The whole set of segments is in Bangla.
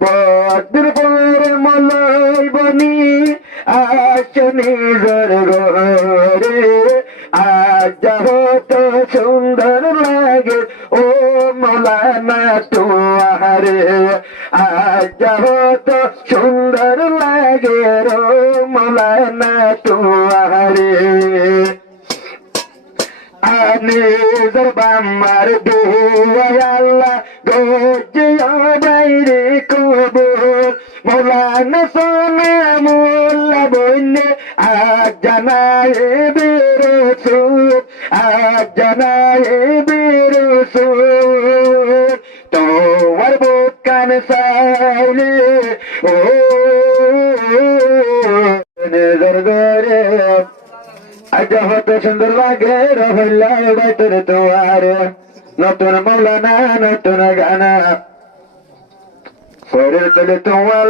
পদ্মের পরে মলয় বনি আসে নিজের ঘরে আজ যত সুন্দর লাগে ও মৌলানা তোমারে আজ যত সুন্দর লাগে ও মৌলানা তোমারে নিজের বাম্মার দুয়াল্লাহ গজিয়া বাইরে কবর মৌলানা সোনা মোল্লা বন্যে আজ জানায় বেরসুর আজ জানায় বেরসুর তোমার বুক কান সাইলে ও নিজের ঘরে আজ কত সুন্দর লাগে রহল্লা বাইতর তোমার নতুন মৌলানা নতুন গানা পরে তোলে তোমার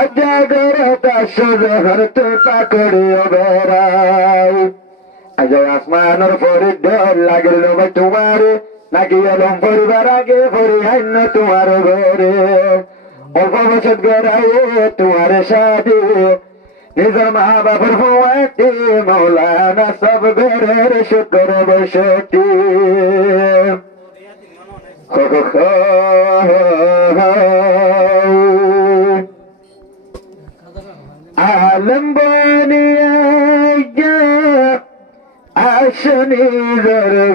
আজ গরতা সুজহর তো পাকড়িও বেড়াই আজ আসমানের পরে ডর লাগিল ভাই তোমার নাকি এলম পরিবার আগে পরি হান্য তোমার ঘরে অল্প বছর গড়াই তোমার সাথে নিজের মা বাবার ভুয়াটি মৌলানা সব ঘরের শুকর বসতি আলম বনিয়া আসনি ঘরে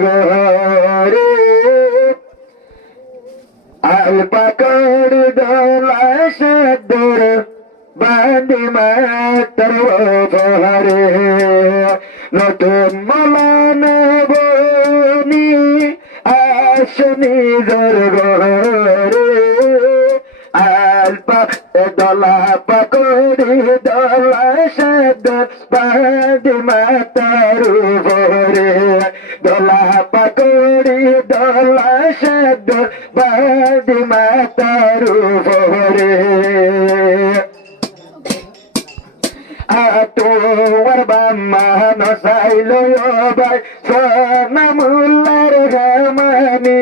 আল পাকড় দোলা সদর বান্দি মাতর বহরে নতুন মৌলানা বনি আসনি ঘরে আলপা দলা পাকড়ি দলা সদর বান্দি মাতর বহরে দলা পাকড়ি দলা সদর বান্দি মাতর বহরে তোমার বাম্মা নসাইল ভাই সোনামুল্লার গামানি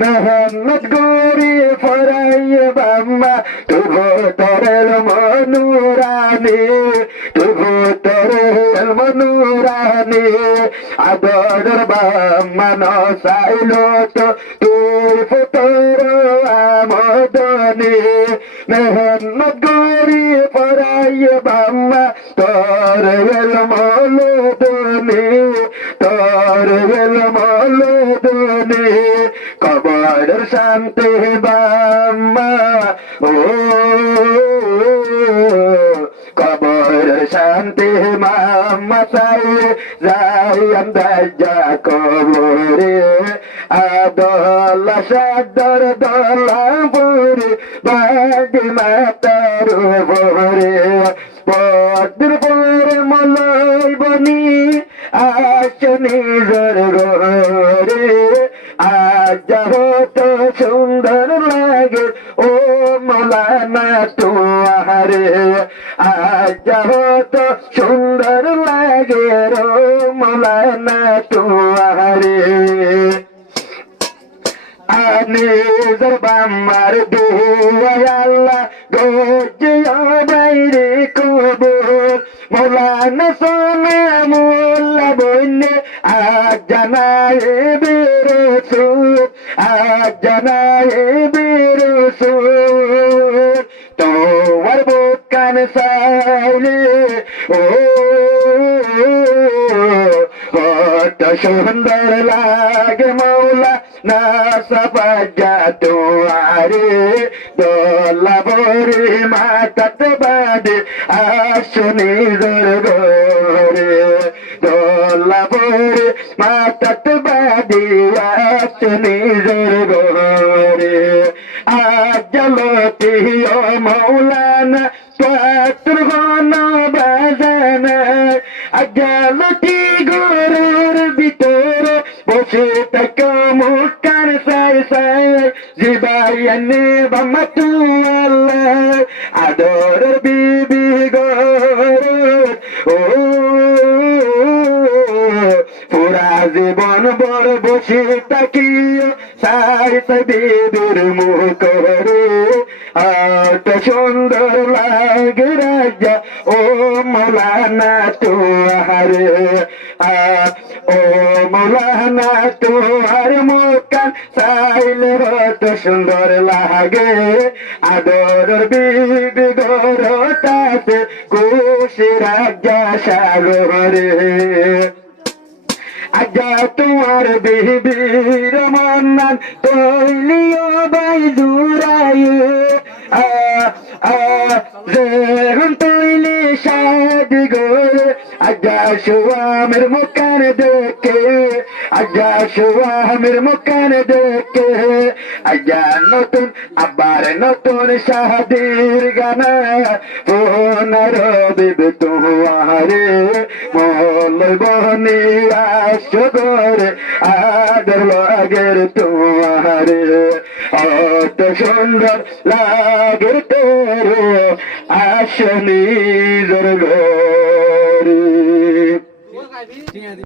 মেহনত গরি ফরাই বাম্মা তুভো তরেল মনুরানি তুভো তরেল মনুরানি আদর বাম্মা নসাইল তো তুই ফুতর আমদনি মেহনত গরি ফরাই বাম্মা তোর এল মলুদনি তোর এল মলুদনি কবর শান্তি বাম্মা ও কবর শান্তি মাম্মা সাই যাই আন্দাজা কবরে আদল সাদর দলাপুরি বাগি মাতার বরে পদ্মের পরে মলয় বনি আসে নিজের ঘরে আজ যত সুন্দর লাগে ও মৌলানা তোমারে আজ যত সুন্দর লাগে ও মৌলানা তোমারে নিজের বাম্মার দুয়াল্লাহ গজিয়া বাইরে কবর মৌলানা সোনা মোল্লা বন্যে আজ জানায় বেরসুর আজ জানায় বেরসুর তোমার বুক কান সাইলে ও কত সুন্দর লাগে মৌলা না সবাজা তোমারে দোলা বরি মাতাত বাদে আসনি ঘরে দোলা বরি মাতাত বাদে আসনি ঘরে আজ লতি ও মৌলানা তোর ঘন বাজানা আজ লতি ঘরের ভিতরে বসে থাকো মুস্কান সাই সাই জিবাইয়ানে বামাতু আল্লাহ আদরের বিবি গর ও পুরা জীবন বড় বসে থাকি সাইতে বিবির মুখ রে আট সুন্দর লাগে রাজা ও মৌলানা তোহারে ও মৌলানা তোহার মুখান চাইলে কত সুন্দর লাগে আদর বিবি গরতাতে খুশি রাজা সাগরে আজা তোমার বিবির মন্নান তৈলিও বাই জুড়াইয়ে যেহন তৈলি সাদি গোরে আজা সুয়ামের মুখান দেখে আজা সুয়ামের মুখান দেখে আজা নতুন আবার নতুন শাদির গানা পুনর বিবি তোমারে মল বহনি আসরে আদর লাগের তোমারে অত সুন্দর লাগের তোরে আসনি জোর ঘরে